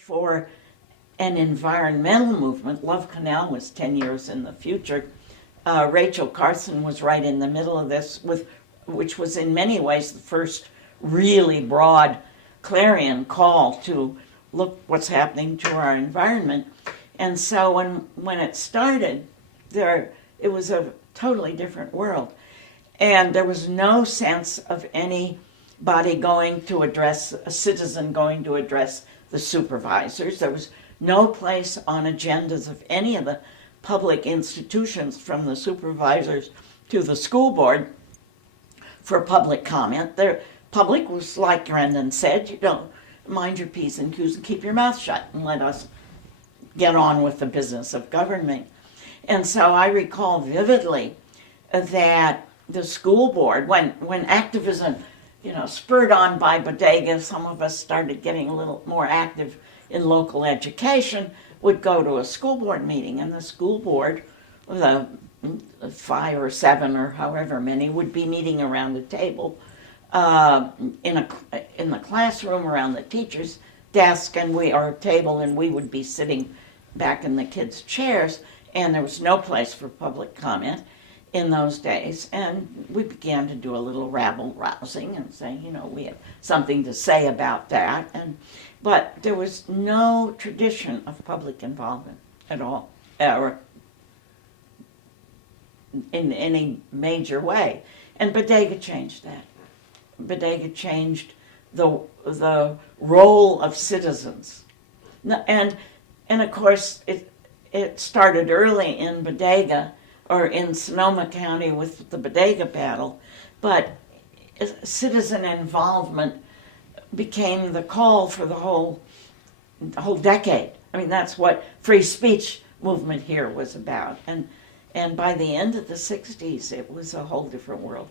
for an environmental movement. Love Canal was 10 years in the future. Rachel Carson was right in the middle of this, which was in many ways the first really broad clarion call to look what's happening to our environment. And so when it started, it was a totally different world. And there was no sense of anybody going to address, a citizen going to address the supervisors. There was no place on agendas of any of the public institutions, from the supervisors to the school board, for public comment. The public was, like Brendan said, you don't mind your P's and Q's and keep your mouth shut and let us get on with the business of government. And so I recall vividly that the school board, when activism, spurred on by Bodega, some of us started getting a little more active in local education, would go to a school board meeting, and the school board, the 5 or 7 or however many, would be meeting around a table in the classroom around the teacher's desk or table, and we would be sitting back in the kids' chairs, and there was no place for public comment in those days. And we began to do a little rabble-rousing and say, we have something to say about that. But there was no tradition of public involvement at all, or in any major way. And Bodega changed that. Bodega changed the role of citizens. And of course, it started early in Bodega, or in Sonoma County with the Bodega battle, but citizen involvement became the call for the whole decade. I mean, that's what free speech movement here was about. And by the end of the 60s, it was a whole different world.